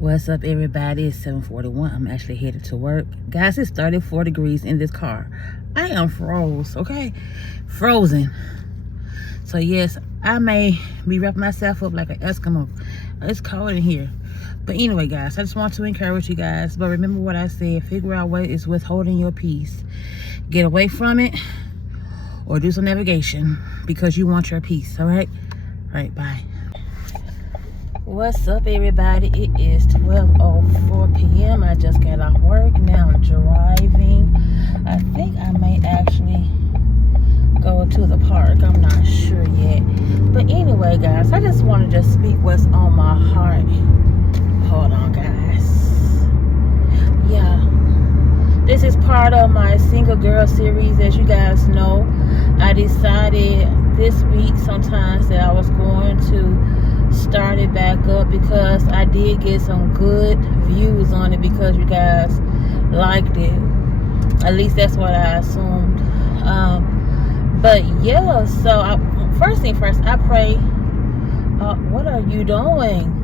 What's up, everybody? It's 7:41. I'm actually headed to work. Guys, it's 34 degrees in this car. I am froze, okay? Frozen. So, yes, I may be wrapping myself up like an Eskimo. It's cold in here. But anyway, guys, I just want to encourage you guys. But remember what I said. Figure out what is withholding your peace. Get away from it or do some navigation because you want your peace, all right? All right, bye. What's up, everybody? It is 12:04 p.m. I just got off work. Now I'm driving. I think I may actually go to the park. I'm not sure yet. But anyway, guys, I just wanted to speak what's on my heart. Hold on, guys. Yeah. This is part of my Single Girl series. As you guys know, I decided this week sometimes that I was going to start it back up because I did get some good views on it because you guys liked it. At least that's what I assumed. But yeah, so first thing first, I pray. What are you doing?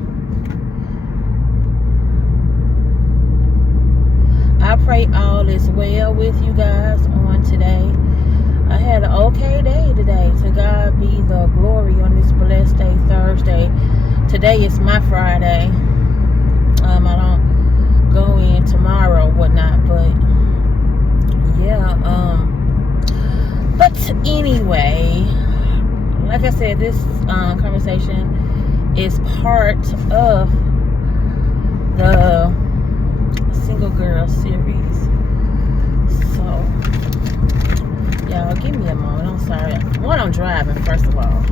I pray all is well with you guys on today. I had an okay day today. To God be the glory on this blessed day, Thursday. Today is my Friday. I don't go in tomorrow or whatnot, but yeah. But anyway, like I said, this conversation is part of the Single Girl series. So y'all give me a moment. I'm sorry. One, I'm driving, first of all.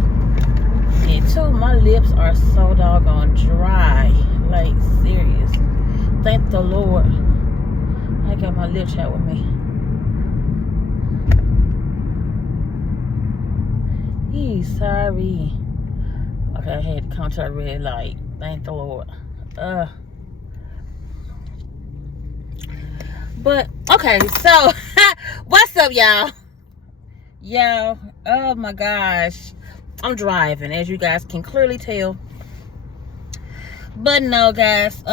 And two, my lips are so doggone dry. Like, serious. Thank the Lord. I got my lip chat with me. He's sorry. Okay, I had to come to a red light. Thank the Lord. But, okay, so, what's up, y'all? Yo, oh my gosh, I'm driving, as you guys can clearly tell. But no, guys,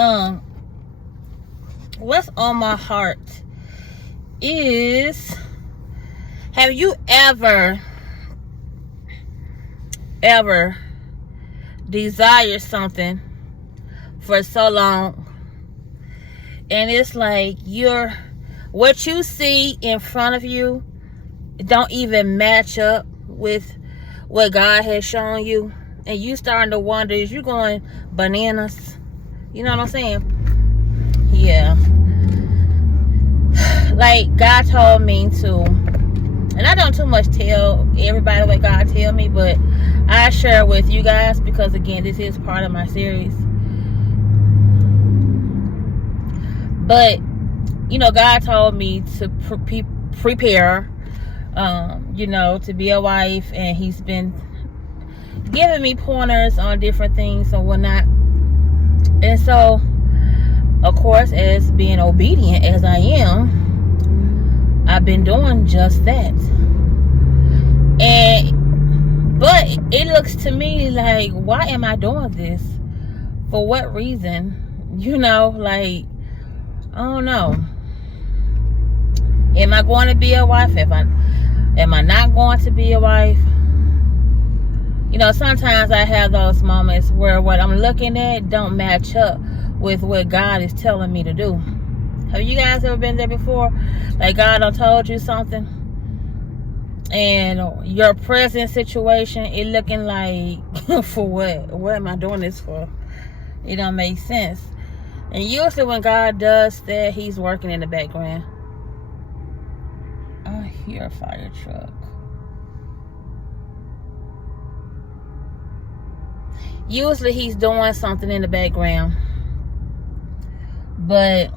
what's on my heart is, have you ever desired something for so long, and it's like what you see in front of you don't even match up with what God has shown you, and you starting to wonder, is you going bananas? You know what I'm saying? Yeah. Like, God told me to, and I don't too much tell everybody what God tell me, but I share with you guys because, again, this is part of my series. But you know, God told me to prepare, to be a wife, and He's been giving me pointers on different things and whatnot. And so, of course, as being obedient as I am, I've been doing just that. But it looks to me like, why am I doing this? For what reason? Like, I don't know. Am I going to be a wife? Am I not going to be a wife? Sometimes I have those moments where what I'm looking at don't match up with what God is telling me to do. Have you guys ever been there before? Like, God done told you something, and your present situation, it looking like, for what? What am I doing this for? It don't make sense. And usually when God does that, He's working in the background. I hear a fire truck. Usually He's doing something in the background. But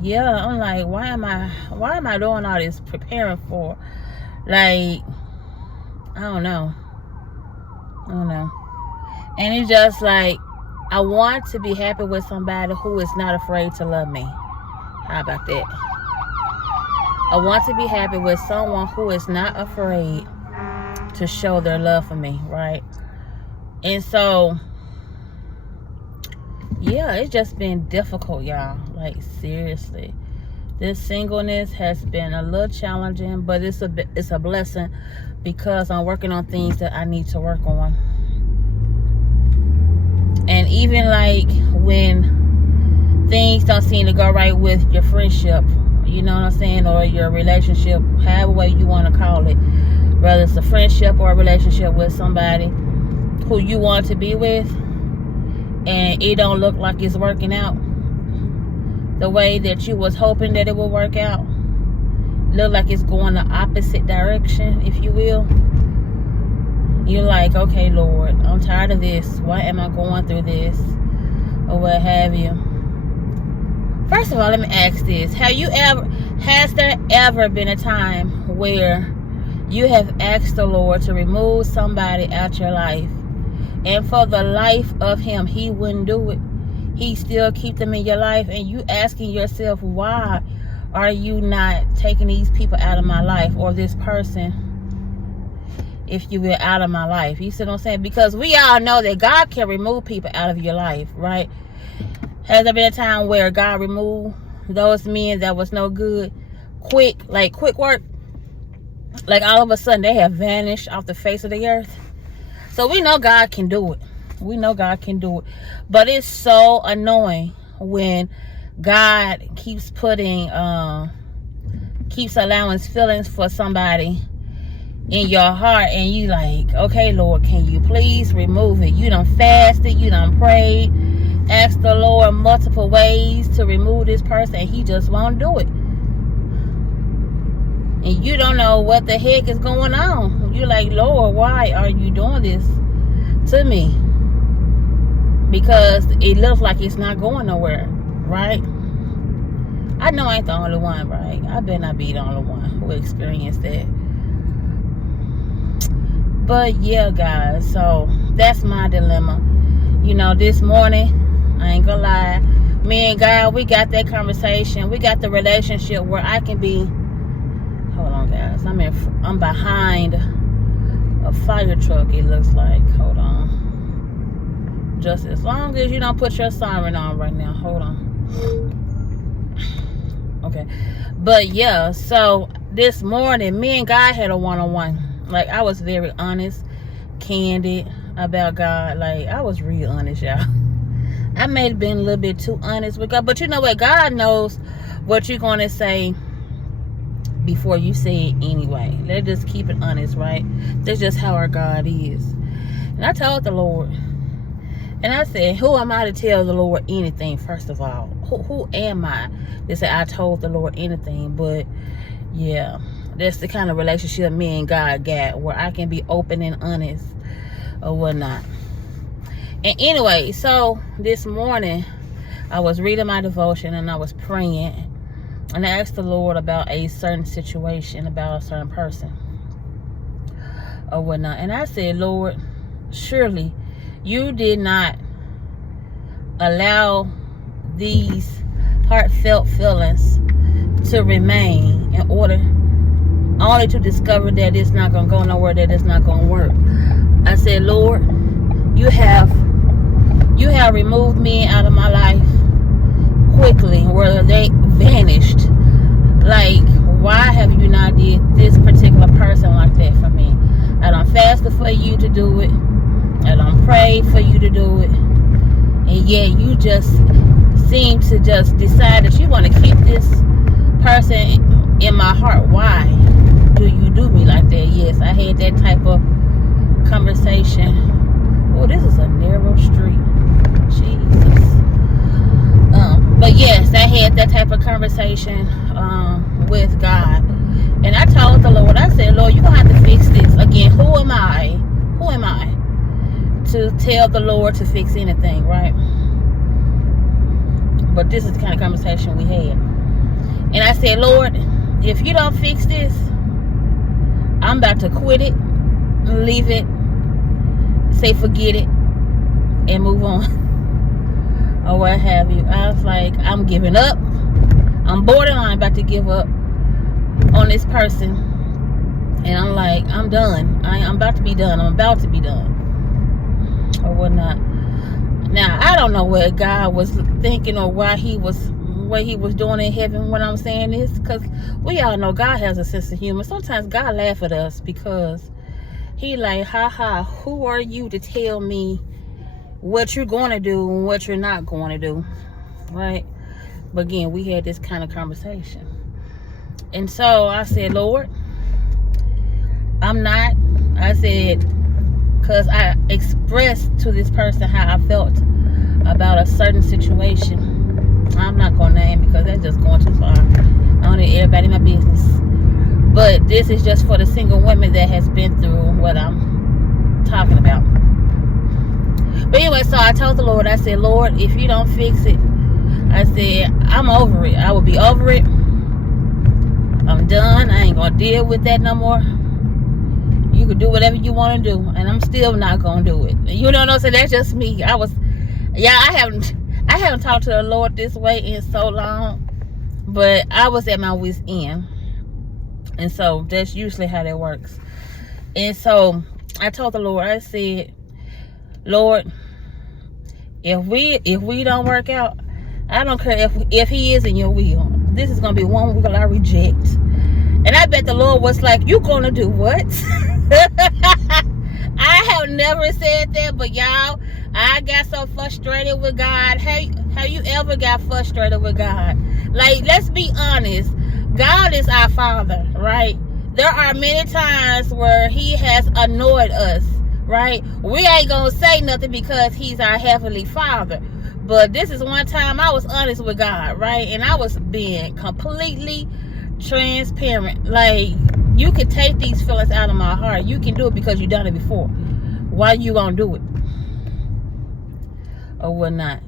yeah, I'm like, why am I doing all this preparing for? Like, I don't know. And it's just like, I want to be happy with somebody who is not afraid to love me. How about that? I want to be happy with someone who is not afraid to show their love for me, right? And so, yeah, it's just been difficult, y'all. Like, seriously. This singleness has been a little challenging, but it's a blessing because I'm working on things that I need to work on. And even like when things don't seem to go right with your friendship, you know what I'm saying, or your relationship, however way you want to call it, whether it's a friendship or a relationship with somebody who you want to be with, and it don't look like it's working out the way that you was hoping that it would work out. Look like it's going the opposite direction, if you will. You're like, okay, Lord, I'm tired of this. Why am I going through this? Or what have you. First of all, let me ask this. Has there ever been a time where you have asked the Lord to remove somebody out your life, and for the life of him, he wouldn't do it? He still keep them in your life, and you asking yourself, why are you not taking these people out of my life, or this person, if you will, out of my life? You see what I'm saying? Because we all know that God can remove people out of your life, right? Has there been a time where God removed those men that was no good, quick work? Like all of a sudden they have vanished off the face of the earth. So we know God can do it. We know God can do it. But it's so annoying when God keeps allowing feelings for somebody in your heart, and you like, okay, Lord, can you please remove it? You done fasted, you done prayed, asked the Lord multiple ways to remove this person, and he just won't do it. And you don't know what the heck is going on. You're like, Lord, why are you doing this to me? Because it looks like it's not going nowhere, right? I know I ain't the only one, right? I better not be the only one who experienced that. But yeah, guys, so that's my dilemma. You know, this morning, I ain't gonna lie, me and God, we got that conversation. We got the relationship where I can be, hold on, guys, I'm behind a fire truck, it looks like. Hold on. Just as long as you don't put your siren on right now. Hold on. Okay. But yeah, so this morning, me and God had a one-on-one. Like, I was very honest, candid about God. Like, I was real honest, y'all. I may have been a little bit too honest with God, but you know what? God knows what you're going to say before you say it anyway. Let's just keep it honest, right? That's just how our God is. And I told the Lord, and I said, who am I to tell the Lord anything, first of all? Who am I to say I told the Lord anything? But yeah, that's the kind of relationship me and God got, where I can be open and honest or whatnot. And anyway, so this morning I was reading my devotion and I was praying, and I asked the Lord about a certain situation, about a certain person or whatnot. And I said, Lord, surely you did not allow these heartfelt feelings to remain in order only to discover that it's not going to go nowhere, that it's not going to work. I said, Lord, you have removed men out of my life quickly, where they vanished. Like, why have you not did this particular person like that for me? I done fasted for you to do it. I done prayed for you to do it. And yet you just seem to just decide that you want to keep this person in my heart. Why do you do me like that? Yes, I had that type of conversation. Oh, this is a narrow street. Jesus. But yes, I had that type of conversation with God. And I told the Lord, I said, Lord, you're going to have to fix this. Again, who am I to tell the Lord to fix anything, right? But this is the kind of conversation we had. And I said, Lord, if you don't fix this, I'm about to quit it, leave it, say forget it, and move on. Or what have you. I was like, I'm giving up. I'm borderline about to give up on this person. And I'm like, I'm done. I'm about to be done. I'm about to be done. Or whatnot. Now, I don't know what God was thinking or what he was doing in heaven when I'm saying this, because we all know God has a sense of humor. Sometimes God laughs at us because he like, haha, who are you to tell me what you're going to do and what you're not going to do, right? But again, we had this kind of conversation. And so I said, Lord, I said, because I expressed to this person how I felt about a certain situation. I'm not going to name because that's just going too far. I don't need everybody in my business. But this is just for the single women that has been through what I'm talking about. But anyway, so I told the Lord, I said, Lord, if you don't fix it, I said, I'm over it. I will be over it. I'm done. I ain't going to deal with that no more. You can do whatever you want to do, and I'm still not going to do it. You know what I'm saying? That's just me. I haven't talked to the Lord this way in so long, but I was at my wit's end. And so that's usually how that works. And so I told the Lord, I said, Lord, if we don't work out, I don't care if he is in your will. This is going to be one will I reject. And I bet the Lord was like, you going to do what? I have never said that, but y'all, I got so frustrated with God. Have you ever got frustrated with God? Like, let's be honest. God is our Father, right? There are many times where he has annoyed us, right? We ain't going to say nothing because he's our Heavenly Father. But this is one time I was honest with God, right? And I was being completely transparent. Like, you can take these feelings out of my heart. You can do it because you've done it before. Why you gonna do it? Or what not?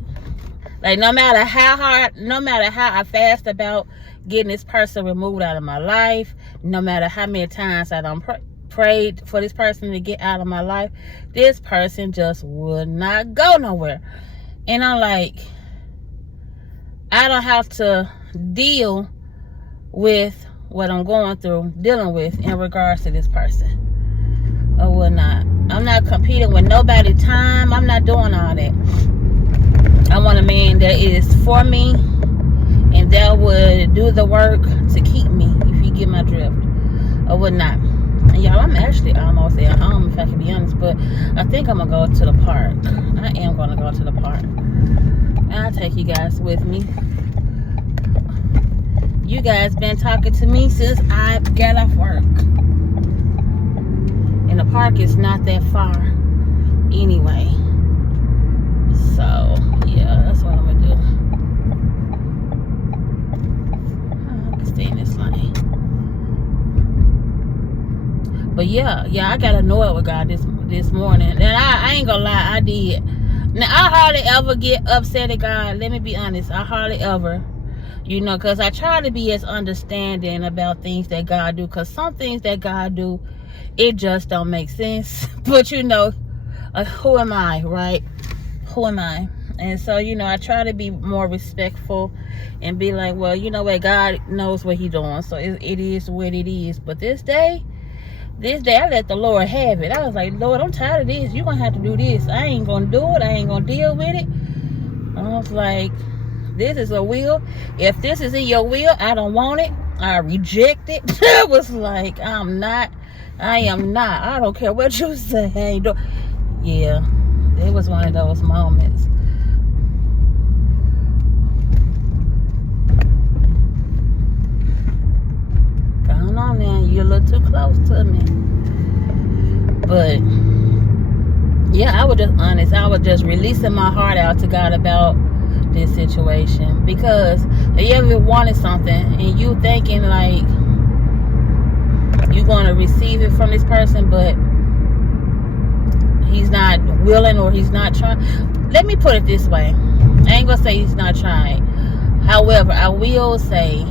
Like, no matter how I fast about getting this person removed out of my life, no matter how many times I done prayed for this person to get out of my life, this person just would not go nowhere. And I'm like, I don't have to deal with what I'm dealing with in regards to this person or whatnot. I'm not competing with nobody's time. I'm not doing all that. I want a man that is for me and that would do the work to keep me, if you get my drift or whatnot. And y'all, I'm actually almost at home, if I can be honest, but I think I'm gonna go to the park. I am gonna go to the park. And I'll take you guys with me. You guys been talking to me since I got off work. And the park is not that far anyway. So, yeah, that's what I'm gonna do. I can stay in this lane. But yeah, I got annoyed with God this morning. And I ain't gonna lie, I did. Now, I hardly ever get upset at God. Let me be honest. I hardly ever. You know, because I try to be as understanding about things that God do. Because some things that God do, it just don't make sense. But, you know, who am I, right? Who am I? And so, you know, I try to be more respectful and be like, well, you know what? God knows what he's doing. So it is what it is. But this day, I let the Lord have it. I was like, Lord, I'm tired of this. You're going to have to do this. I ain't going to do it. I ain't going to deal with it. I was like, this is a will. If this is in your will, I don't want it. I reject it. I was like, I am not. I don't care what you say. I ain't do. Yeah, it was one of those moments. Come on now, you're a little too close to me. But yeah, I was just honest. I was just releasing my heart out to God about this situation, because if you ever wanted something and you thinking like you're going to receive it from this person, but he's not willing or he's not trying. Let me put it this way. I ain't gonna say he's not trying. However, I will say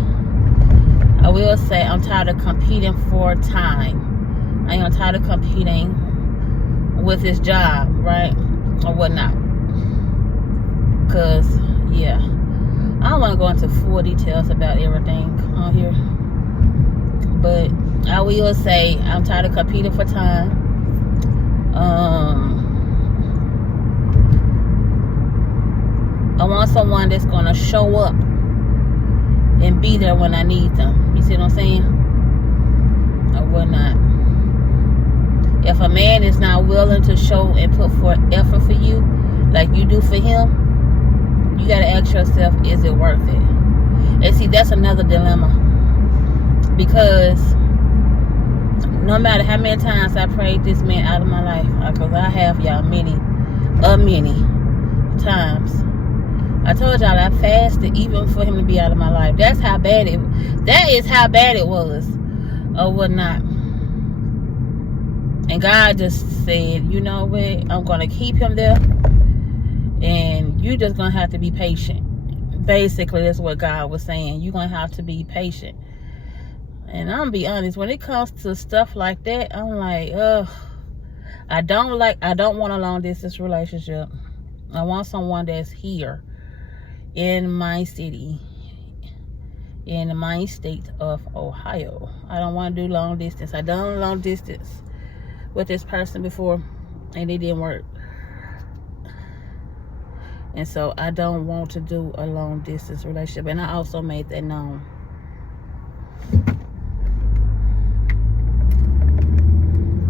I'm tired of competing for time. I am tired of competing with his job, right, or whatnot. Because, yeah, I don't want to go into full details about everything on here. But I will say I'm tired of competing for time. I want someone that's going to show up and be there when I need them. You see what I'm saying? Or whatnot. If a man is not willing to show and put forth effort for you like you do for him, you got to ask yourself, is it worth it? And see, that's another dilemma. Because no matter how many times I prayed this man out of my life, because I have, y'all, many times. I told y'all I fasted even for him to be out of my life. That is how bad it was or whatnot. And God just said, you know what, I'm going to keep him there, and you just going to have to be patient. Basically, that's what God was saying. You're going to have to be patient. And I'm going to be honest, when it comes to stuff like that, I'm like, ugh. I don't want a long distance relationship. I want someone that's here in my city, in my state of Ohio. I don't want to do long distance. I done long distance with this person before, and it didn't work. And so I don't want to do a long distance relationship. And I also made that known.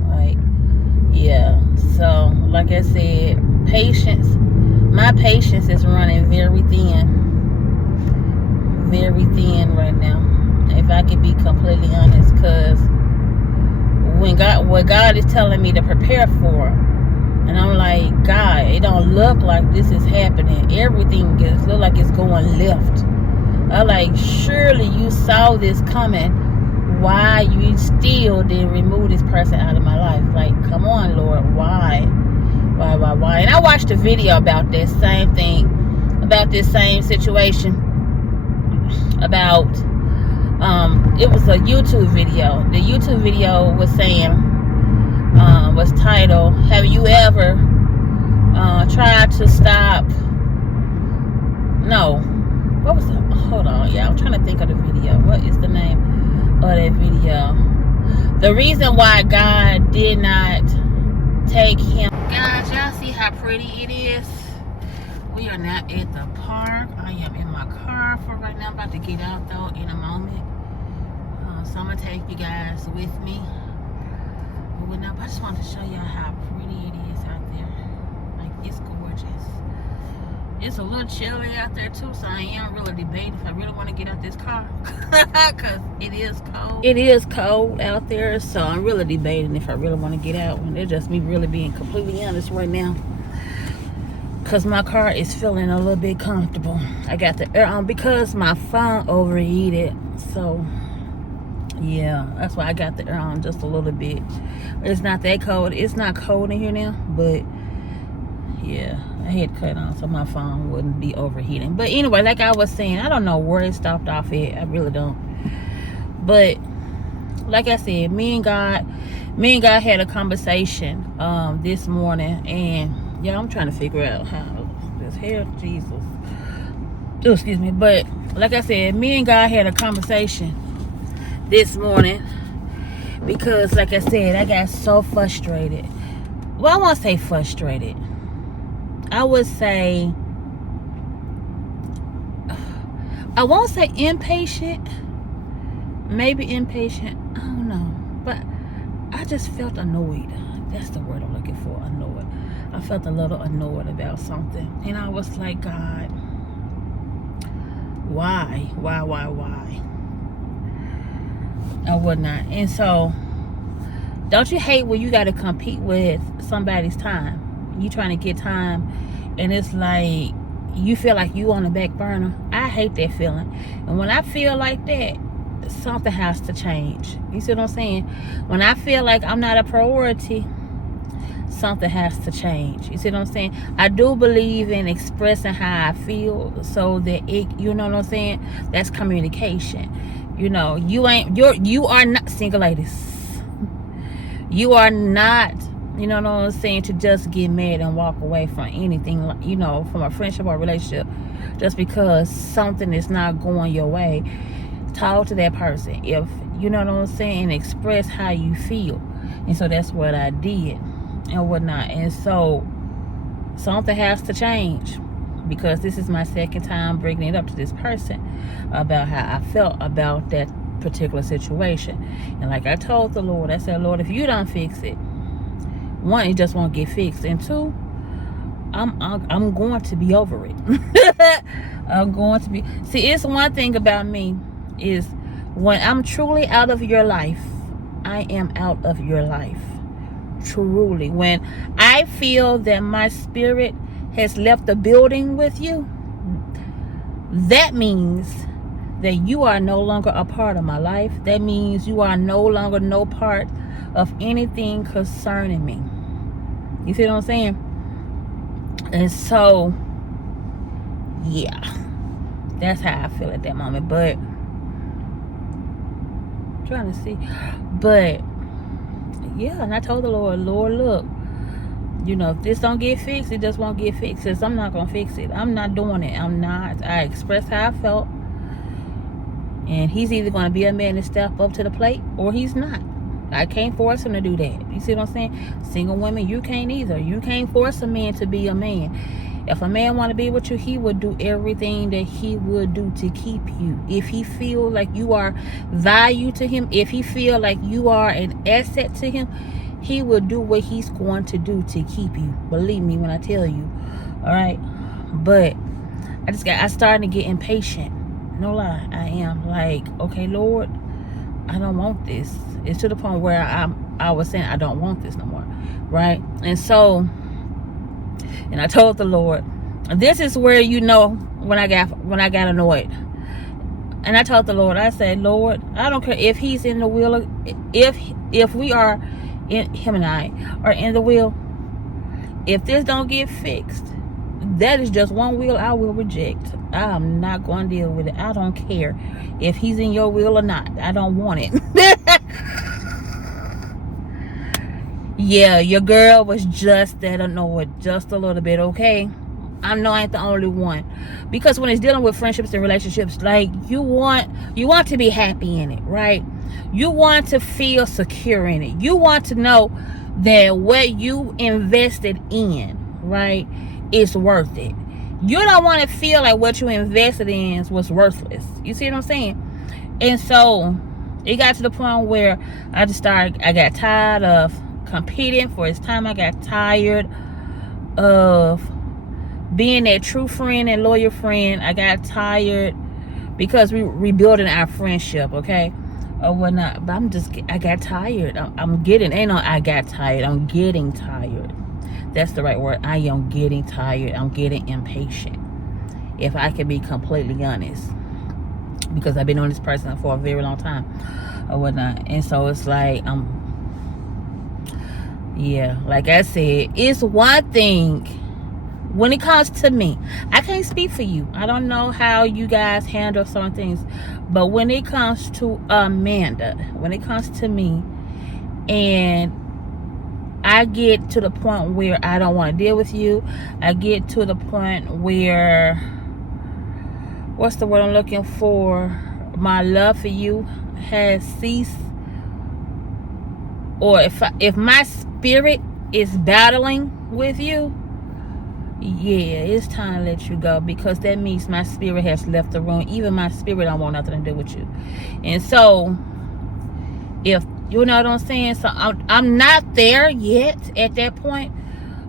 Like, yeah. So, like I said, my patience is running very thin right now, if I can be completely honest. Because what God is telling me to prepare for, and I'm like, God, it don't look like this is happening. Everything look like it's going left. I'm like, surely you saw this coming. Why you still didn't remove this person out of my life? Like, come on, Lord, why? And I watched a video about this same thing, about this same situation, about it was a YouTube video. The YouTube video was saying, was titled, have you ever tried to stop? No, what was that? Hold on, yeah, I'm trying to think of the video. What is the name of that video? The reason why God did not take him. Guys, y'all see how pretty it is? We are not at the park. I am in my car for right now. I'm about to get out though in a moment. So I'm gonna take you guys with me. But I just wanted to show y'all how pretty it is out there. Like, it's gorgeous. It's a little chilly out there too, so I am really debating if I really want to get out this car. Because it is cold. It is cold out there, so I'm really debating if I really want to get out. And it's just me really being completely honest right now. Because my car is feeling a little bit comfortable. I got the air on because my phone overheated. So, yeah, that's why I got the air on just a little bit. It's not that cold. It's not cold in here now, but yeah, I had cut on so my phone wouldn't be overheating. But anyway, like I was saying, I don't know where it stopped off at. I really don't. But like I said, me and God had a conversation this morning, and yeah, I'm trying to figure out how this hair, Jesus. Oh, excuse me. But like I said, me and God had a conversation this morning because, like I said, I got so frustrated. Well, I won't say frustrated. I would say, I won't say impatient. Maybe impatient. I don't know. But I just felt annoyed. That's the word I'm looking for, annoyed. I felt a little annoyed about something. And I was like, God, why? Or whatnot. And so, don't you hate when you got to compete with somebody's time? You trying to get time, and it's like you feel like you on the back burner. I hate that feeling. And when I feel like that, something has to change. You see what I'm saying? When I feel like I'm not a priority, something has to change. You see what I'm saying? I do believe in expressing how I feel so that it, you know what I'm saying? That's communication. You know, you are not, single ladies. You are not, you know what I'm saying, to just get mad and walk away from anything, you know, from a friendship or relationship just because something is not going your way. Talk to that person, if you know what I'm saying, and express how you feel. And so that's what I did and whatnot. And so something has to change because this is my second time bringing it up to this person about how I felt about that particular situation. And like I told the Lord, I said, Lord, if you don't fix it, one, it just won't get fixed, and two, I'm going to be over it. I'm going to be. See, it's one thing about me is when I'm truly out of your life, I am out of your life. Truly. When I feel that my spirit has left the building with you, that means that you are no longer a part of my life. That means you are no longer no part of anything concerning me. You see what I'm saying? And so, yeah, that's how I feel at that moment. But I'm trying to see, but yeah, and I told the Lord, look, you know, if this don't get fixed, it just won't get fixed. Since I'm not gonna fix it, I'm not doing it. I'm not. I expressed how I felt, and he's either gonna be a man and step up to the plate, or he's not. I can't force him to do that. You see what I'm saying? Single women, you can't either. You can't force a man to be a man. If a man want to be with you, he would do everything that he would do to keep you. If he feel like you are value to him, if he feel like you are an asset to him, he will do what he's going to do to keep you. Believe me when I tell you. All right? But I started to get impatient. No lie, I am. Like, okay, Lord, I don't want this. It's to the point where I was saying I don't want this no more, right? And so, and I told the Lord, this is where you know when I got annoyed. And I told the Lord, I said, Lord, I don't care if he's in the will of, if we are in, him and I are in the will. If this don't get fixed, that is just one will I will reject. I'm not going to deal with it. I don't care if he's in your will or not. I don't want it. Yeah, your girl was just that annoyed, just a little bit, okay? I know I ain't the only one. Because when it's dealing with friendships and relationships, like, you want to be happy in it, right? You want to feel secure in it. You want to know that what you invested in, right, is worth it. You don't want to feel like what you invested in was worthless. You see what I'm saying? And so it got to the point where I got tired of competing for his time. I got tired of being that true friend and loyal friend. I got tired because we rebuilding our friendship, okay, or whatnot. But I got tired. I'm getting tired. That's the right word. I am getting tired. I'm getting impatient, if I can be completely honest, because I've been on this person for a very long time or whatnot. And so it's like, yeah, like I said, it's one thing when it comes to me. I can't speak for you. I don't know how you guys handle some things, but when it comes to Amanda, when it comes to me, and I get to the point where I don't want to deal with you. I get to the point where, what's the word I'm looking for? My love for you has ceased. Or if my spirit is battling with you, yeah, it's time to let you go, because that means my spirit has left the room. Even my spirit don't want nothing to do with you. And so, if you know what I'm saying, so I'm not there yet at that point,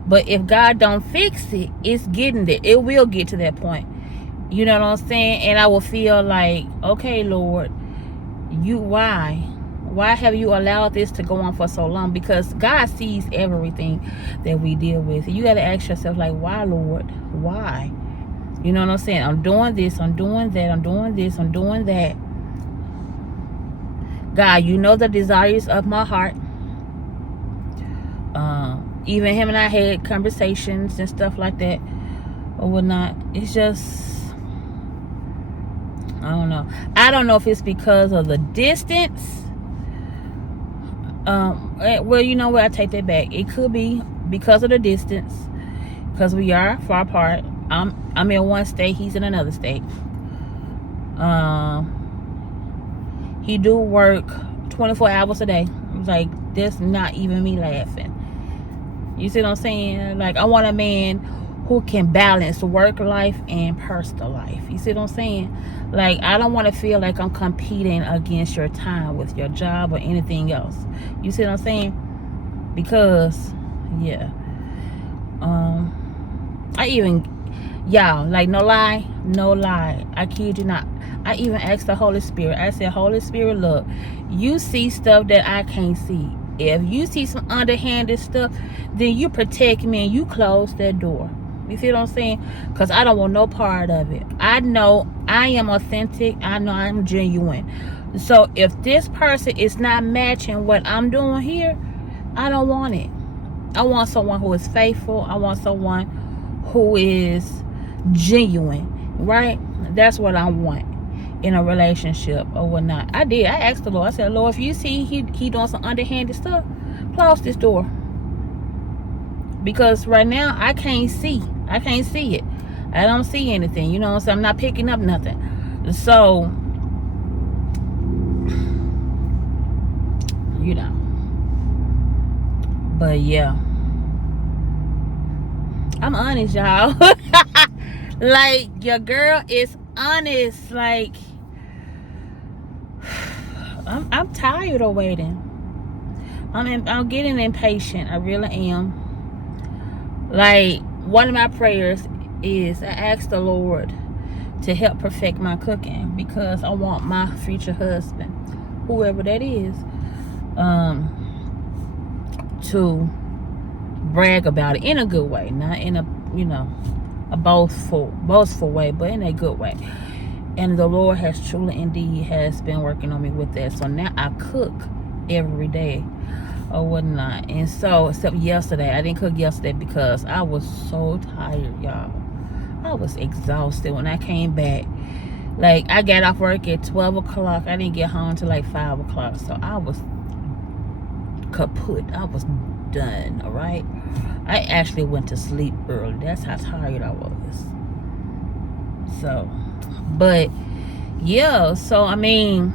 but if God don't fix it, it's getting there. It will get to that point. You know what I'm saying? And I will feel like, okay, Lord, why have you allowed this to go on for so long? Because God sees everything that we deal with. You got to ask yourself, like, why, Lord? Why? You know what I'm saying? I'm doing this, I'm doing that, I'm doing this, I'm doing that. God, you know the desires of my heart. Even him and I had conversations and stuff like that or whatnot. It's just, I don't know. I don't know if it's because of the distance. Well, you know what? I take that back. It could be because of the distance, because we are far apart. I'm in one state, he's in another state. He do work 24 hours a day. Like, that's not even me laughing. You see what I'm saying? Like, I want a man who can balance work life and personal life. You see what I'm saying? Like, I don't want to feel like I'm competing against your time with your job or anything else. You see what I'm saying? Because, yeah. I even, y'all, like, no lie, I kid you not. I even asked the Holy Spirit. I said, Holy Spirit, look, you see stuff that I can't see. If you see some underhanded stuff, then you protect me and you close that door. You see what I'm saying? Because I don't want no part of it. I know I am authentic. I know I'm genuine. So if this person is not matching what I'm doing here, I don't want it. I want someone who is faithful. I want someone who is genuine, right? That's what I want in a relationship or whatnot. I asked the Lord. I said, Lord, if you see he doing some underhanded stuff, close this door. Because right now I can't see it. I don't see anything, you know. So I'm not picking up nothing. So, you know. But yeah, I'm honest, y'all. Like, your girl is honest. Like, I'm tired of waiting. I'm getting impatient. I really am. Like, one of my prayers is I ask the Lord to help perfect my cooking, because I want my future husband, whoever that is, to brag about it in a good way, not in a, you know, a boastful way, but in a good way. And the Lord has truly indeed has been working on me with that. So now I cook every day or whatnot. And so, except yesterday, I didn't cook yesterday because I was so tired, y'all. I was exhausted when I came back. Like, I got off work at 12 o'clock. I didn't get home till like 5 o'clock. So I was kaput. I was done, all right? I actually went to sleep early. That's how tired I was. So, but, yeah. So, I mean,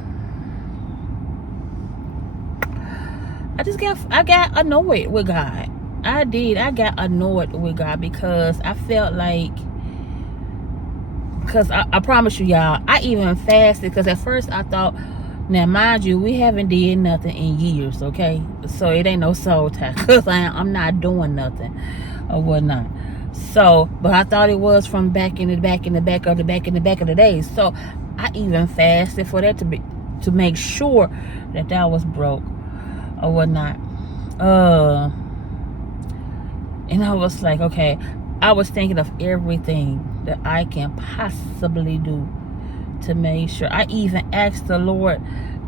I got annoyed with God. I did. I got annoyed with God because I felt like, because I promise you, y'all, I even fasted, because at first I thought, now mind you, we haven't did nothing in years, okay? So it ain't no soul tie, because I'm not doing nothing or whatnot. So, but I thought it was from back in the back of the days. So I even fasted for that to make sure that was broke or whatnot. And I was like, okay, I was thinking of everything that I can possibly do to make sure. I even asked the Lord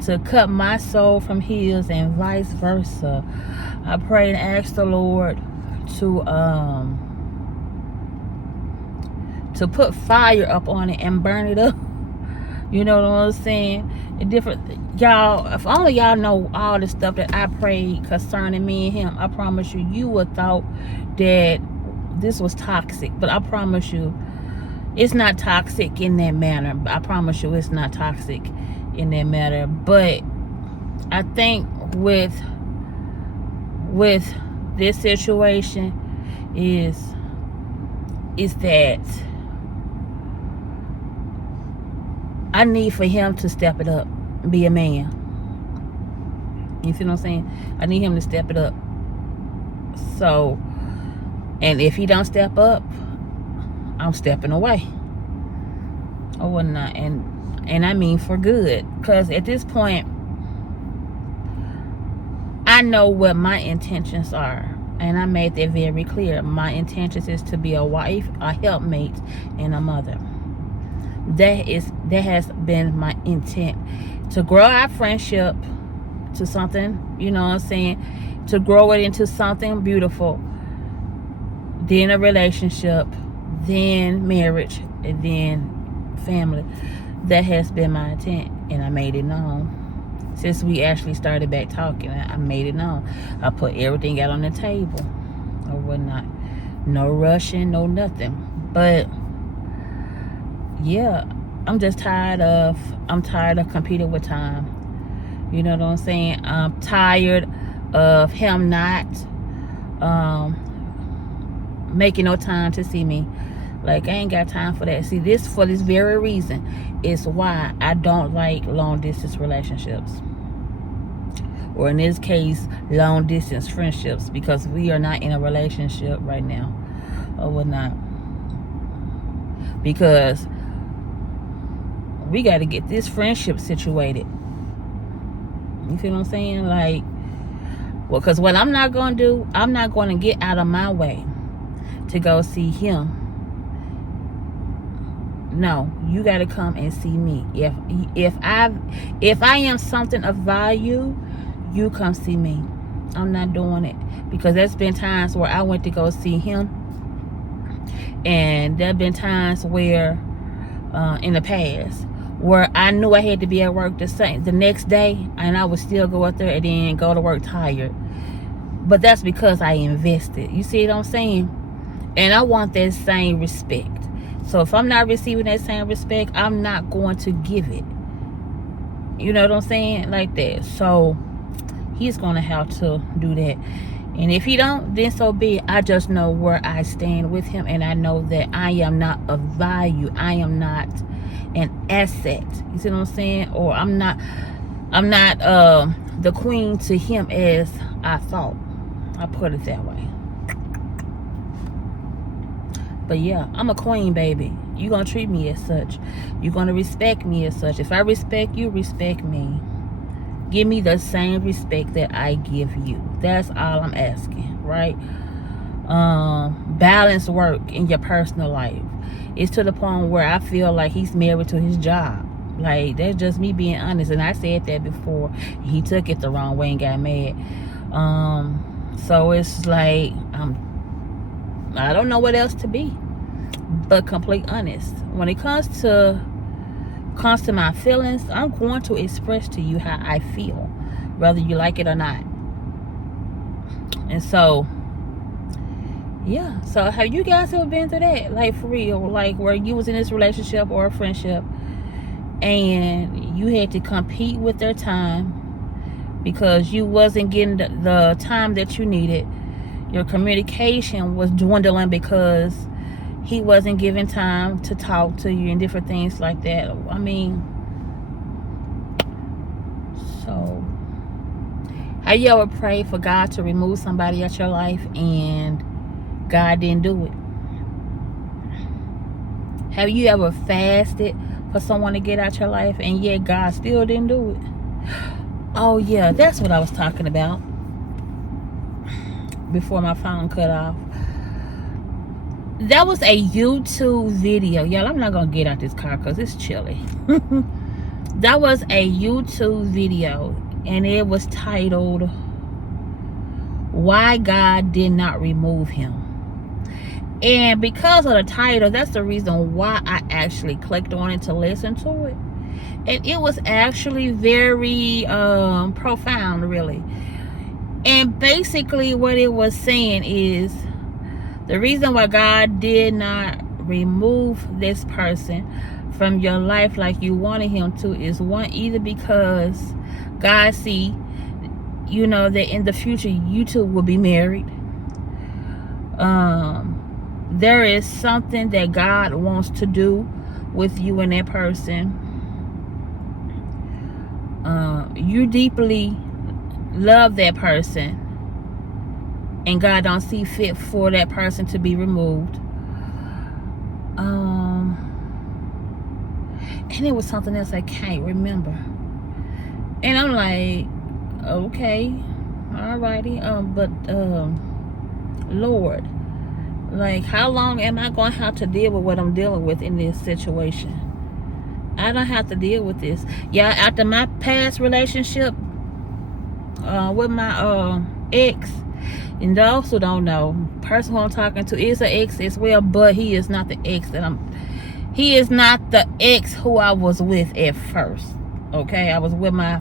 to cut my soul from his and vice versa. I prayed and asked the Lord to put fire up on it and burn it up. You know what I'm saying? Y'all, if only y'all know all the stuff that I prayed concerning me and him, I promise you would thought that this was toxic. But I promise you, it's not toxic in that manner. I promise you, it's not toxic in that matter. But I think with this situation is that I need for him to step it up, be a man. You see what I'm saying? I need him to step it up. So, and if he don't step up, I'm stepping away or whatnot. And I mean for good. Because at this point, I know what my intentions are. And I made that very clear. My intentions is to be a wife, a helpmate, and a mother. That has been my intent. To grow our friendship to something, you know what I'm saying? To grow it into something beautiful. Then a relationship, then marriage, and then family. That has been my intent, and I made it known. Since we actually started back talking, I made it known. I put everything out on the table or whatnot. No rushing, no nothing. But yeah, I'm tired of competing with time. You know what I'm saying? I'm tired of him not making no time to see me. Like, I ain't got time for that. See, this, for this very reason, is why I don't like long distance relationships, or in this case, long distance friendships, because we are not in a relationship right now, or we're not, because we got to get this friendship situated. You feel what I'm saying? Like, well, because what I'm not going to do, I'm not going to get out of my way to go see him. No, you got to come and see me. If I am something of value, you come see me. I'm not doing it, because there's been times where I went to go see him, and there have been times where in the past where I knew I had to be at work the next day, and I would still go up there and then go to work tired. But that's because I invested. You see what I'm saying? And I want that same respect. So if I'm not receiving that same respect, I'm not going to give it. You know what I'm saying? Like that. So he's going to have to do that. And if he don't, then so be it. I just know where I stand with him, and I know that I am not of value. I am not an asset. You see what I'm saying? Or I'm not the queen to him as I thought. I put it that way. But yeah, I'm a queen, baby. You're going to treat me as such. You're going to respect me as such. If I respect you, respect me. Give me the same respect that I give you. That's all I'm asking, right? Balance work in your personal life. It's to the point where I feel like he's married to his job. Like, that's just me being honest. And I said that before. He took it the wrong way and got mad. So it's like, I don't know what else to be but complete honest. When it comes to my feelings, I'm going to express to you how I feel, whether you like it or not. And so, yeah. So have you guys ever been through that? Like, for real, like where you was in this relationship or a friendship and you had to compete with their time because you wasn't getting the time that you needed. Your communication was dwindling because he wasn't giving time to talk to you and different things like that. I mean, so have you ever prayed for God to remove somebody out your life and God didn't do it? Have you ever fasted for someone to get out your life and yet God still didn't do it? Oh yeah, that's what I was talking about before my phone cut off. That was a YouTube video. Y'all, I'm not going to get out this car because it's chilly. That was a YouTube video, and it was titled, Why God Did Not Remove Him. And because of the title, that's the reason why I actually clicked on it to listen to it. And it was actually very profound, really. And basically what it was saying is the reason why God did not remove this person from your life like you wanted him to is one, either because God see, you know, that in the future you two will be married. There is something that God wants to do with you and that person. You deeply love that person, and God don't see fit for that person to be removed. And it was something else I can't remember. And I'm like, okay, alrighty. But Lord, like, how long am I going to have to deal with what I'm dealing with in this situation? I don't have to deal with this. Yeah, after my past relationship with my ex, and those who don't know, person who I'm talking to is an ex as well, but he is not the ex that he is not the ex who I was with at first. Okay, I was with my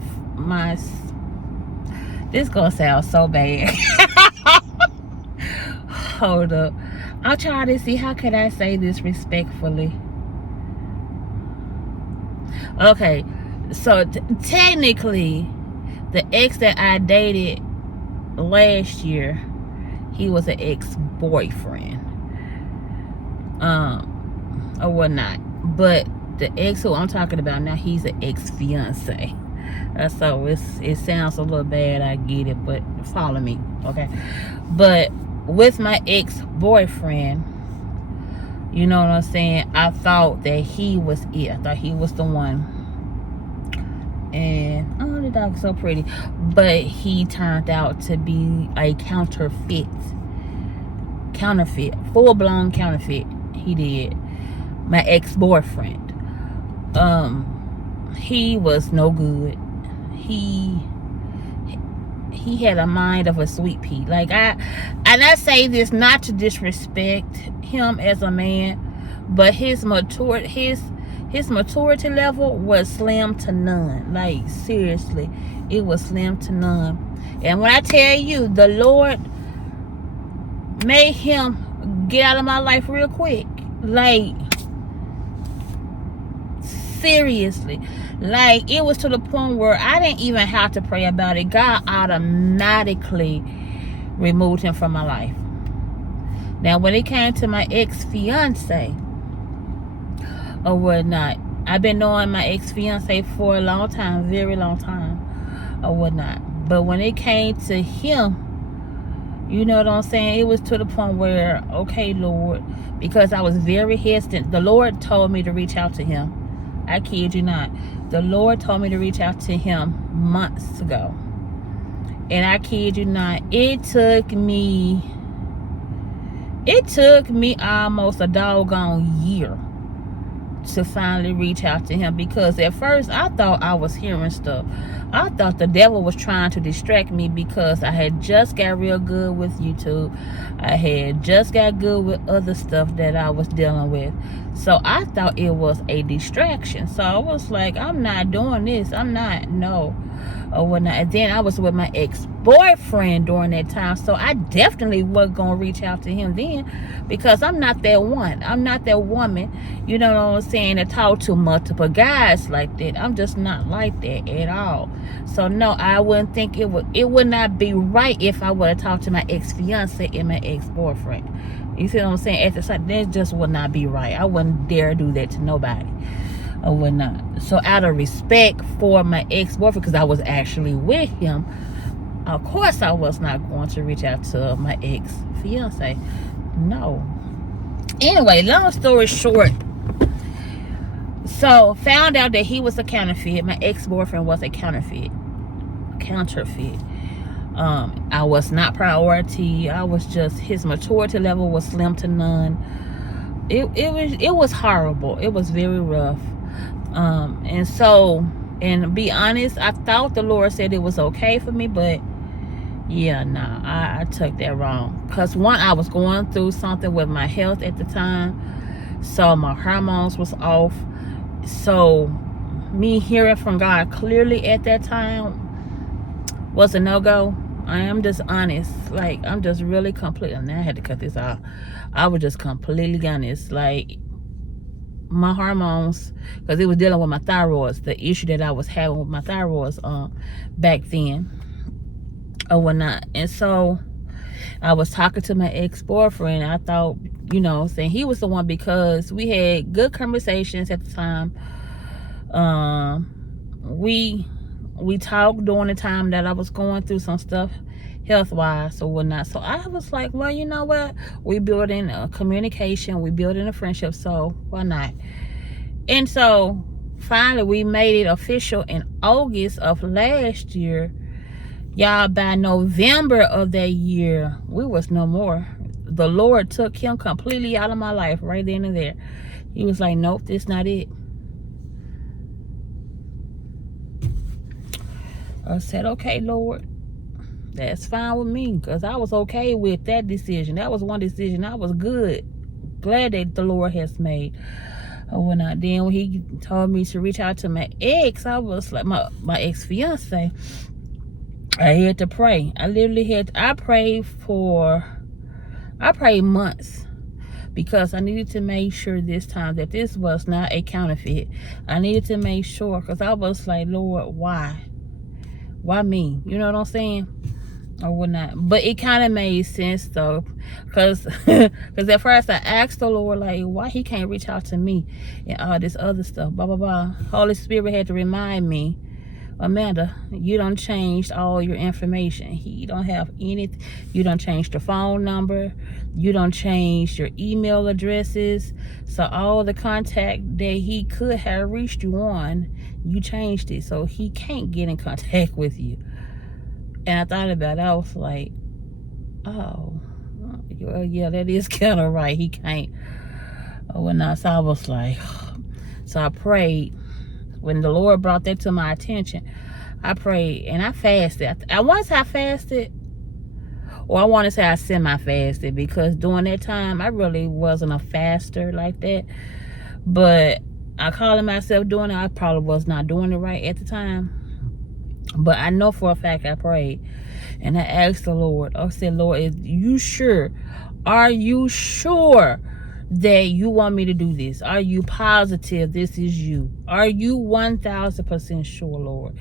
this gonna sound so bad. Hold up, I'll try to see how can I say this respectfully. Okay, so technically the ex that I dated last year, he was an ex-boyfriend. or whatnot. But the ex who I'm talking about now, he's an ex-fiance. So it sounds a little bad, I get it, but follow me, okay? But with my ex-boyfriend, you know what I'm saying, I thought that he was it. I thought he was the one. And oh, the dog is so pretty. But he turned out to be a counterfeit, full-blown counterfeit. He did. My ex-boyfriend, he was no good. He had a mind of a sweet pea. Like, I say this not to disrespect him as a man, but his maturity level was slim to none. Like, seriously, it was slim to none. And when I tell you, the Lord made him get out of my life real quick. Like, seriously. Like, it was to the point where I didn't even have to pray about it. God automatically removed him from my life. Now, when it came to my ex-fiance or whatnot, I've been knowing my ex-fiance for a long time, very long time or whatnot. But when it came to him, you know what I'm saying, it was to the point where, okay, Lord, because I was very hesitant. The Lord told me to reach out to him. I kid you not. The Lord told me to reach out to him months ago. And I kid you not, it took me almost a doggone year to finally reach out to him, because at first I thought I was hearing stuff. I thought the devil was trying to distract me, because I had just got real good with YouTube. I had just got good with other stuff that I was dealing with. So I thought it was a distraction. So I was like, I'm not doing this. I'm not, no, or whatnot. And then I was with my ex-boyfriend during that time. So I definitely wasn't going to reach out to him then, because I'm not that one. I'm not that woman, you know what I'm saying, to talk to multiple guys like that. I'm just not like that at all. So no, I wouldn't think it would not be right if I would have talked to my ex-fiance and my ex-boyfriend. You see what I'm saying? At the time, that just would not be right. I wouldn't dare do that to nobody or whatnot. So out of respect for my ex-boyfriend, because I was actually with him, of course I was not going to reach out to my ex-fiance. No. Anyway, long story short, so found out that he was a counterfeit. My ex-boyfriend was a counterfeit. I was not priority. I was just, his maturity level was slim to none. It was horrible. It was very rough. And so, and to be honest, I thought the Lord said it was okay for me, but yeah, nah, I took that wrong. Because one, I was going through something with my health at the time. So my hormones was off. So me hearing from God clearly at that time was a no-go. I am just honest. Like, I'm just really completely, and I had to cut this off. I was just completely honest. Like, my hormones, because it was dealing with my thyroids, the issue that I was having with my thyroids back then or whatnot. And so I was talking to my ex-boyfriend. I thought, you know, saying he was the one, because we had good conversations at the time. We talked during the time that I was going through some stuff health-wise or whatnot. So I was like, well, you know what? We building a communication. We building a friendship. So why not? And so finally we made it official in August of last year. Y'all, by November of that year, we was no more. The Lord took him completely out of my life right then and there. He was like, nope, this not it. I said, okay, Lord, that's fine with me, because I was okay with that decision. That was one decision I was glad that the Lord has made. When he told me to reach out to my ex, I was like, my ex-fiance, I had to pray. I prayed months, because I needed to make sure this time that this was not a counterfeit. I needed to make sure, because I was like, Lord, why? Why me? You know what I'm saying? or whatnot. But it kind of made sense though, because at first I asked the Lord, like, why he can't reach out to me and all this other stuff, blah blah blah. Holy Spirit had to remind me, Amanda, you done changed all your information. You don't have anything. You done changed the phone number. You done changed your email addresses. So all the contact that he could have reached you on, you changed it. So he can't get in contact with you. And I thought about it. I was like, oh, well, yeah, that is kind of right. He can't. So I was like, so I prayed. When the Lord brought that to my attention, I prayed and I fasted. I want to say I fasted, or I want to say I semi-fasted, because during that time I really wasn't a faster like that. But I called myself doing it. I probably was not doing it right at the time. But I know for a fact I prayed and I asked the Lord. I said, Lord, is you sure? Are you sure that you want me to do this? Are you positive this is you? Are you 1000% sure, Lord?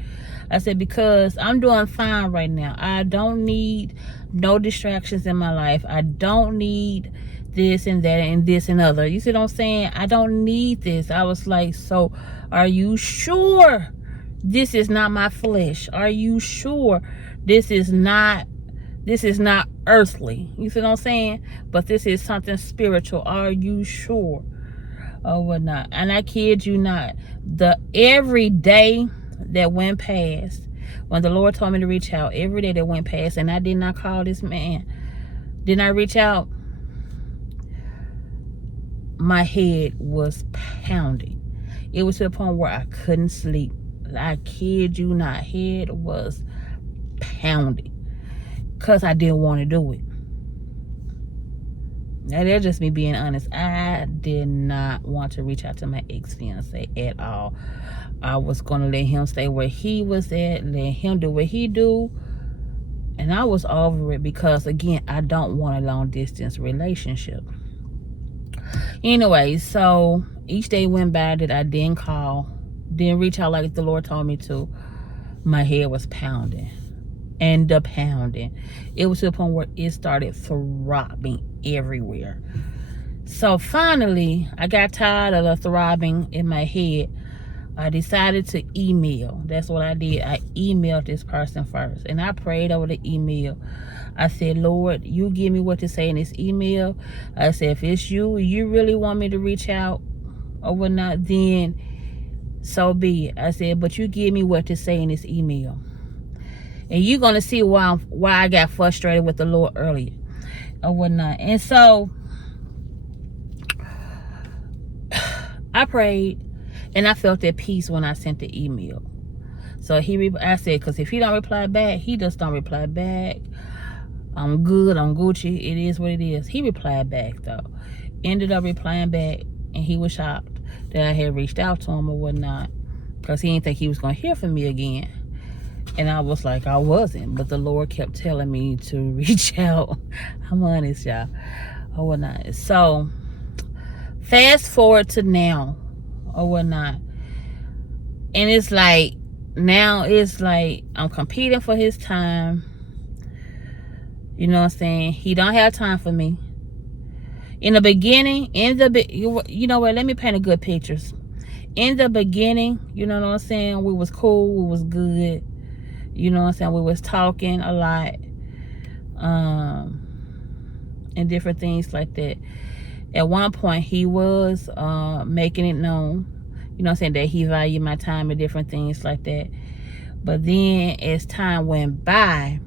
I said, because I'm doing fine right now. I don't need no distractions in my life. I don't need this and that and this and other. You see what I'm saying? I don't need this. I was like, so are you sure this is not my flesh? Are you sure this is not earthly? You see what I'm saying? But this is something spiritual. Are you sure? Or whatnot? And I kid you not, every day that went past, when the Lord told me to reach out, every day that went past, and I did not call this man, did not reach out, my head was pounding. It was to the point where I couldn't sleep. I kid you not, head was pounding because I didn't want to do it. Now, that's just me being honest. I did not want to reach out to my ex-fiance at all. I was going to let him stay where he was at, let him do what he do. And I was over it because, again, I don't want a long-distance relationship. Anyway, so each day went by that I didn't call, didn't reach out like the Lord told me to. My head was pounding and the pounding. It was to the point where it started throbbing everywhere. So finally, I got tired of the throbbing in my head. I decided to email. That's what I did. I emailed this person first, and I prayed over the email. I said, Lord, you give me what to say in this email. I said, if it's you really want me to reach out or whatnot, then so be it. I said, but you give me what to say in this email. And you're going to see why I got frustrated with the Lord earlier or whatnot. And so I prayed and I felt at peace when I sent the email. So I said, because if he don't reply back, he just don't reply back. I'm good, I'm Gucci. It is what it is. He replied back though. Ended up replying back, and he was shocked that I had reached out to him or whatnot, because he didn't think he was going to hear from me again. And I was like, I wasn't, but the Lord kept telling me to reach out. I'm honest, y'all, or whatnot. So fast forward to now or whatnot, and it's like now it's like I'm competing for his time. You know what I'm saying? He don't have time for me. In the beginning, you know what? Let me paint a good picture. In the beginning, you know what I'm saying? We was cool. We was good. You know what I'm saying? We was talking a lot. And different things like that. At one point, he was making it known, you know what I'm saying, that he valued my time and different things like that. But then as time went by,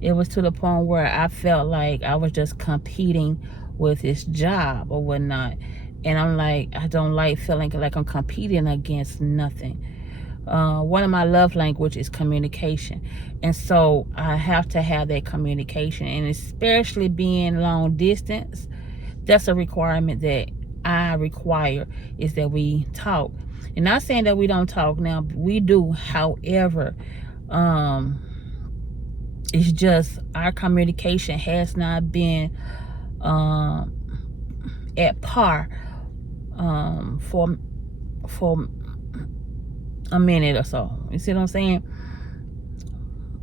it was to the point where I felt like I was just competing with his job or whatnot. And I'm like, I don't like feeling like I'm competing against nothing. One of my love language is communication. And so I have to have that communication. And especially being long distance, that's a requirement that I require, is that we talk. And not saying that we don't talk now, we do. However, it's just our communication has not been at par for a minute or so. You see what I'm saying?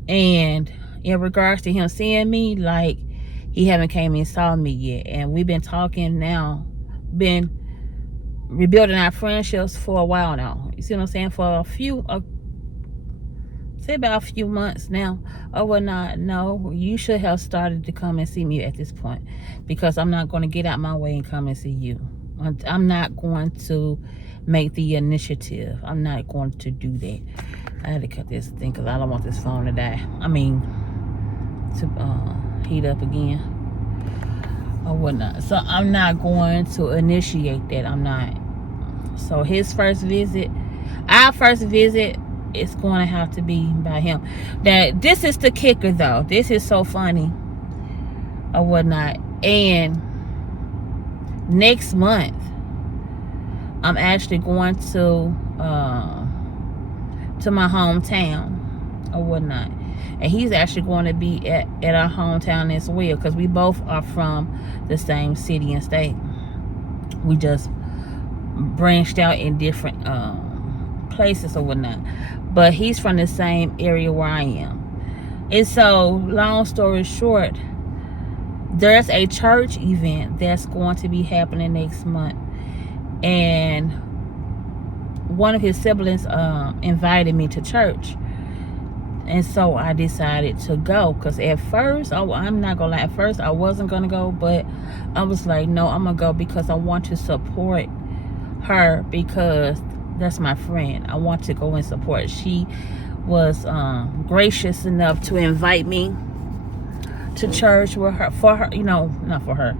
And in regards to him seeing me, like, he haven't came and saw me yet. And we've been talking now, been rebuilding our friendships for a while now. You see what I'm saying? For say about a few months now or whatnot. No, you should have started to come and see me at this point, because I'm not going to get out my way and come and see you. I'm not going to make the initiative. I'm not going to do that. I had to cut this thing because I don't want this phone to die. I mean, to heat up again or whatnot. So I'm not going to initiate that. I'm not. So his first visit, our first visit, it's going to have to be by him. That this is the kicker, though. This is so funny or whatnot. And next month, I'm actually going to my hometown or whatnot, and he's actually going to be at our hometown as well, because we both are from the same city and state. We just branched out in different places or whatnot, but he's from the same area where I am. And so, long story short, there's a church event that's going to be happening next month, and one of his siblings invited me to church. And so I decided to go, because at first, I'm not gonna lie, at first I wasn't gonna go, but I was like, no, I'm gonna go because I want to support her, because that's my friend. I want to go and support. She was gracious enough to invite me to church with her, for her, not for her,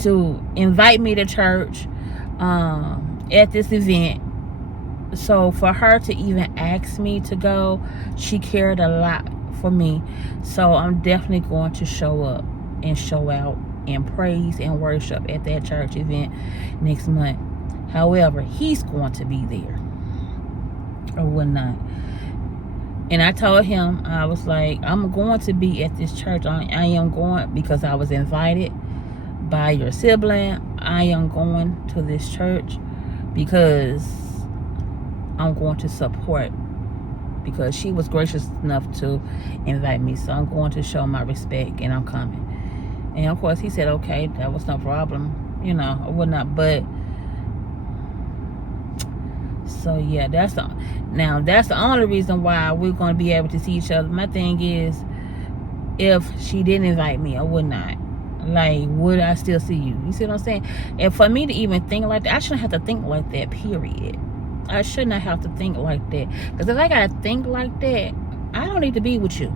to invite me to church at this event. So for her to even ask me to go, she cared a lot for me. So I'm definitely going to show up and show out and praise and worship at that church event next month. However, he's going to be there or whatnot. And I told him, I was like, I'm going to be at this church. I am going because I was invited by your sibling. I am going to this church because I'm going to support, because she was gracious enough to invite me. So I'm going to show my respect, and I'm coming. And of course he said, okay, that was no problem, or whatnot. But so yeah, that's the only reason why we're going to be able to see each other. My thing is, if she didn't invite me, I would not. Like, would I still see you? You see what I'm saying? And for me to even think like that, I shouldn't have to think like that, period. I should not have to think like that. Because if I got to think like that, I don't need to be with you.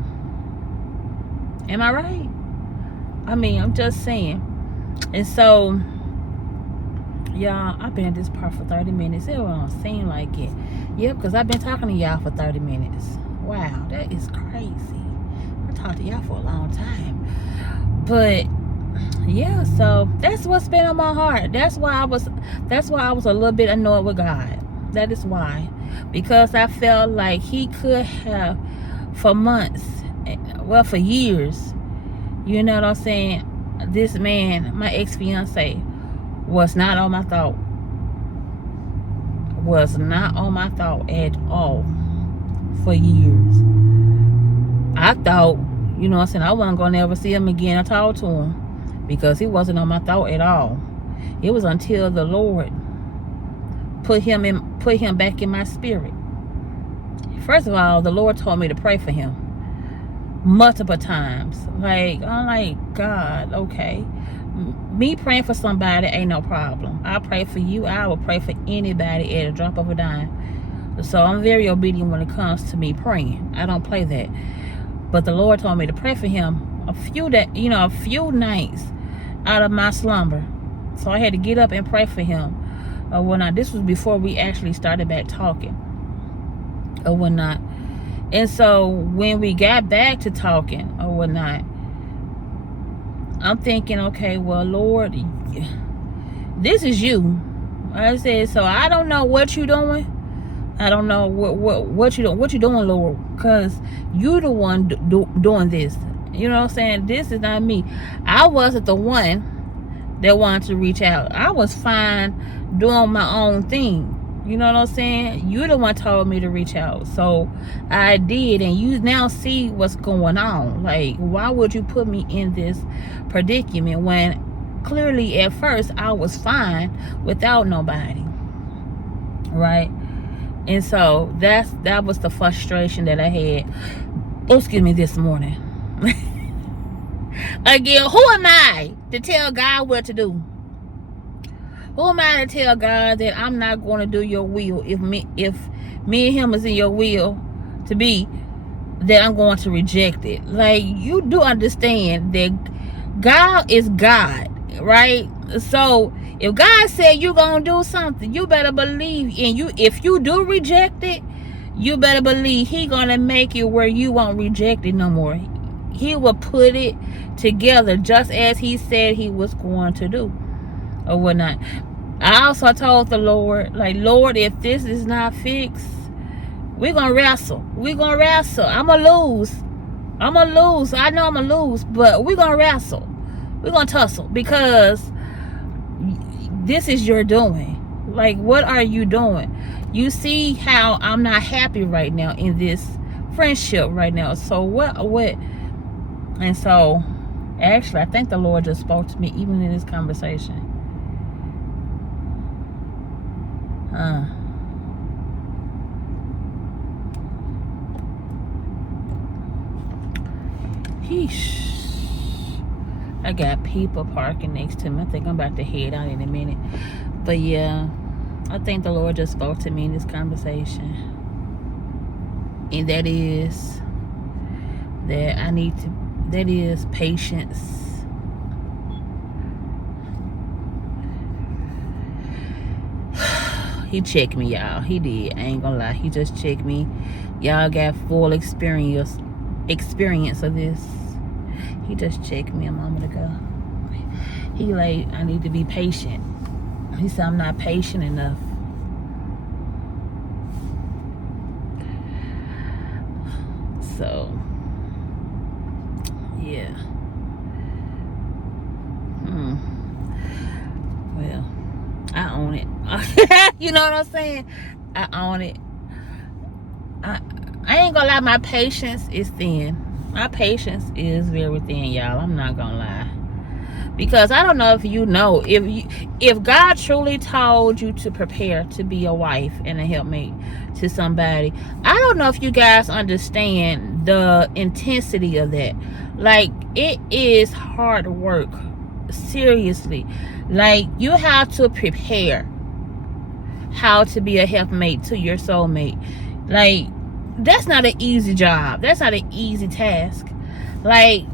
Am I right? I mean, I'm just saying. And so, y'all, I've been at this part for 30 minutes. It don't seem like it. Yep, because I've been talking to y'all for 30 minutes. Wow, that is crazy. I talked to y'all for a long time. But yeah, so that's what's been on my heart. That's why I was a little bit annoyed with God. That is why. Because I felt like he could have, for months, well, for years, you know what I'm saying, this man, my ex-fiance, was not on my thought. Was not on my thought at all for years. I thought, you know what I'm saying, I wasn't going to ever see him again or talk to him, because he wasn't on my thought at all. It was until the Lord put him back in my spirit. First of all, the Lord told me to pray for him multiple times. Like, I'm like, God, okay. Me praying for somebody ain't no problem. I'll pray for you. I will pray for anybody at a drop of a dime. So I'm very obedient when it comes to me praying. I don't play that. But the Lord told me to pray for him a few nights out of my slumber. So I had to get up and pray for him or whatnot. This was before we actually started back talking or whatnot. And so when we got back to talking or whatnot, I'm thinking, okay, well, Lord, this is you. I said, so I don't know what you're doing. I don't know what you doing. What you doing, Lord? Because you the one doing this. You know what I'm saying? This is not me. I wasn't the one that wanted to reach out. I was fine doing my own thing. You know what I'm saying? You the one told me to reach out. So I did, and you now see what's going on. Like, why would you put me in this predicament when clearly at first I was fine without nobody? Right? And so that was the frustration that I had. Oh, excuse me, this morning. Again, who am I to tell God what to do? Who am I to tell God that I'm not going to do your will if me and him is in your will to be, that I'm going to reject it? Like, you do understand that God is God, right? So if God said you're going to do something, you better believe, and if you do reject it, you better believe He going to make it where you won't reject it no more. He will put it together just as He said He was going to do or whatnot. I also told the Lord, like, Lord, if this is not fixed, we're going to wrestle. We're going to wrestle. I'm going to lose. I know I'm going to lose, but we're going to wrestle. We're going to tussle because this is your doing. Like, what are you doing? You see how I'm not happy right now in this friendship right now. So what? And so, actually, I think the Lord just spoke to me even in this conversation. I got people parking next to me. I think I'm about to head out in a minute. But yeah, I think the Lord just spoke to me in this conversation. And that is patience. He checked me, y'all. He did. I ain't gonna lie. He just checked me. Y'all got full experience of this. He just checked me a moment ago. He like, I need to be patient. He said I'm not patient enough. So yeah. Well, I own it. You know what I'm saying? I own it. I ain't gonna lie, my patience is thin. My patience is very thin, y'all. I'm not gonna lie. Because I don't know if you know, if God truly told you to prepare to be a wife and a helpmate to somebody, I don't know if you guys understand the intensity of that. Like, it is hard work. Seriously. Like, you have to prepare how to be a helpmate to your soulmate. Like, that's not an easy job. That's not an easy task. Like,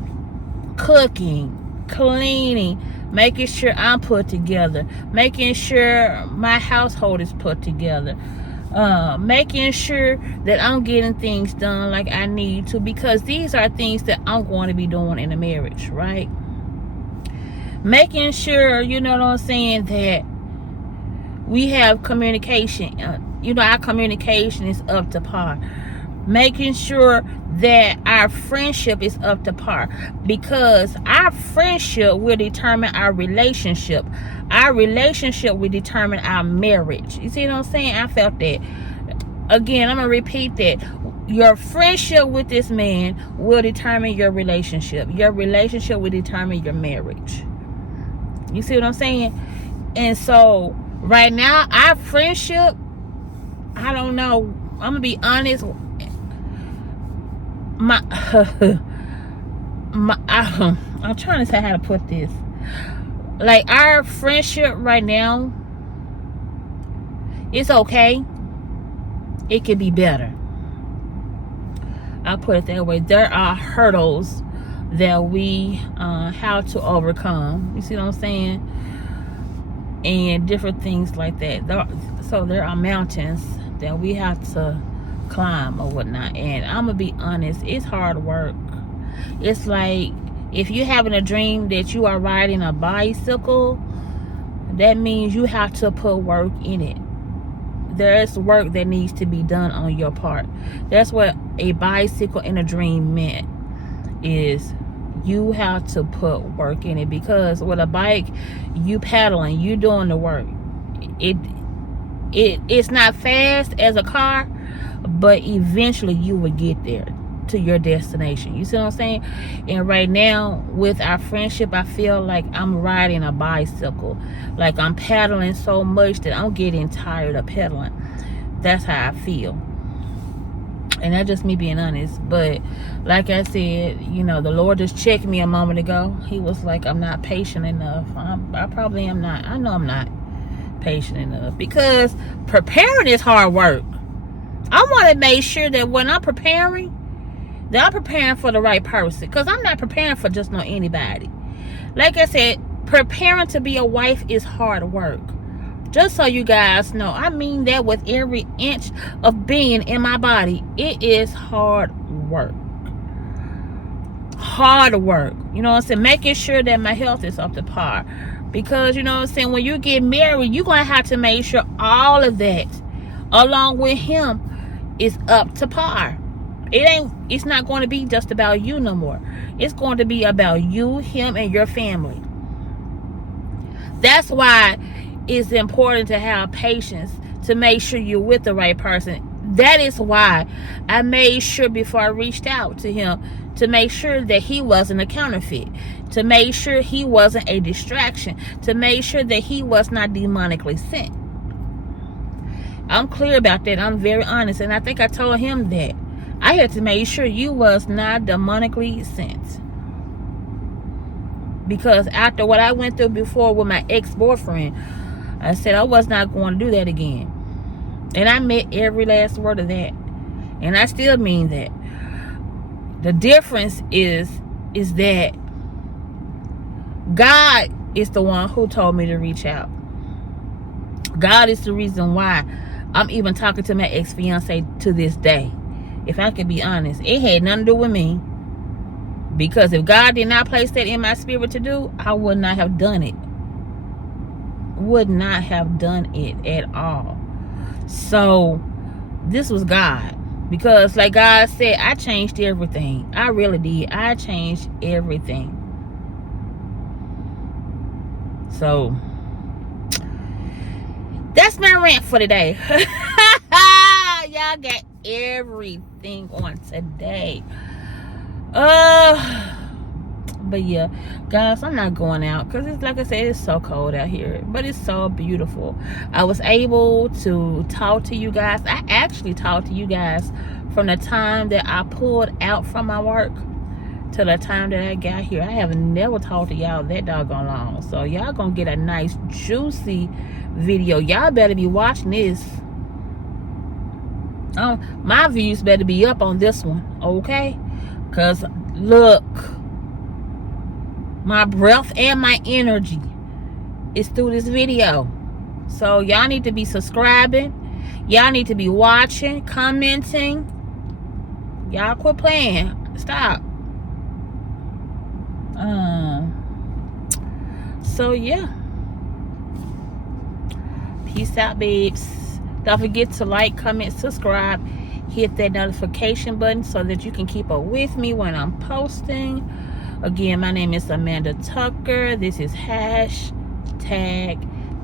cooking, cleaning, making sure I'm put together, making sure my household is put together, making sure that I'm getting things done like I need to, because these are things that I'm going to be doing in a marriage, right? Making sure, you know what I'm saying, that we have communication. Our communication is up to par. Making sure that our friendship is up to par, because our friendship will determine our relationship. Our relationship will determine our marriage. You see what I'm saying? I felt that. Again, I'm going to repeat that. Your friendship with this man will determine your relationship. Your relationship will determine your marriage. You see what I'm saying? And so, right now, our friendship, I don't know. I'm going to be honest. I'm trying to say how to put this. Like, our friendship right now, it's okay. It could be better. I'll put it that way. There are hurdles that we have to overcome. You see what I'm saying? And different things like that. So there are mountains that we have to climb or whatnot. And I'm gonna be honest, it's hard work. It's like, if you're having a dream that you are riding a bicycle, that means you have to put work in it. There's work that needs to be done on your part. That's what a bicycle in a dream meant, is you have to put work in it. Because with a bike, you pedaling, you doing the work. It's not fast as a car, but eventually you will get there to your destination. You see what I'm saying? And right now with our friendship, I feel like I'm riding a bicycle. Like I'm pedaling so much that I'm getting tired of pedaling. That's how I feel. And that's just me being honest. But like I said, you know, the Lord just checked me a moment ago. He was like, I'm not patient enough. I probably am not. I know I'm not patient enough, because preparing is hard work. I want to make sure that when I'm preparing, that I'm preparing for the right person, because I'm not preparing for just not anybody. Like I said, preparing to be a wife is hard work. Just so you guys know, I mean that with every inch of being in my body. It is hard work. Hard work. You know what I'm saying? Making sure that my health is up to par. Because, you know what I'm saying, when you get married, you're going to have to make sure all of that, along with him, is up to par. It's not going to be just about you no more. It's going to be about you, him, and your family. That's why it's important to have patience, to make sure you're with the right person. That is why I made sure before I reached out to him, to make sure that he wasn't a counterfeit, to make sure he wasn't a distraction, to make sure that he was not demonically sent. I'm clear about that. I'm very honest. And I think I told him that I had to make sure you was not demonically sent. Because after what I went through before with my ex-boyfriend, I said I was not going to do that again. And I meant every last word of that. And I still mean that. The difference is that God is the one who told me to reach out. God is the reason why I'm even talking to my ex-fiance to this day. If I can be honest, it had nothing to do with me. Because if God did not place that in my spirit to do, I would not have done it. Would not have done it at all. So this was God. Because like God said, I changed everything. I really did. I changed everything. So that's my rant for today. Y'all got everything on today. But yeah, guys, I'm not going out because it's, like I said, it's so cold out here, but it's so beautiful. I was able to talk to you guys. I actually talked to you guys from the time that I pulled out from my work to the time that I got here. I have never talked to y'all that doggone long. So y'all gonna get a nice juicy video. Y'all better be watching this. My views better be up on this one, okay? Because look, my breath and my energy is through this video. So y'all need to be subscribing. Y'all need to be watching, commenting. Y'all quit playing. Stop. So yeah. Peace out, babes. Don't forget to like, comment, subscribe. Hit that notification button so that you can keep up with me when I'm posting. Again, my name is Amanda Tucker. This is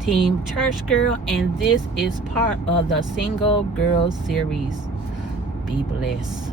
#Team Church Girl, and this is part of the Single Girl series. Be blessed.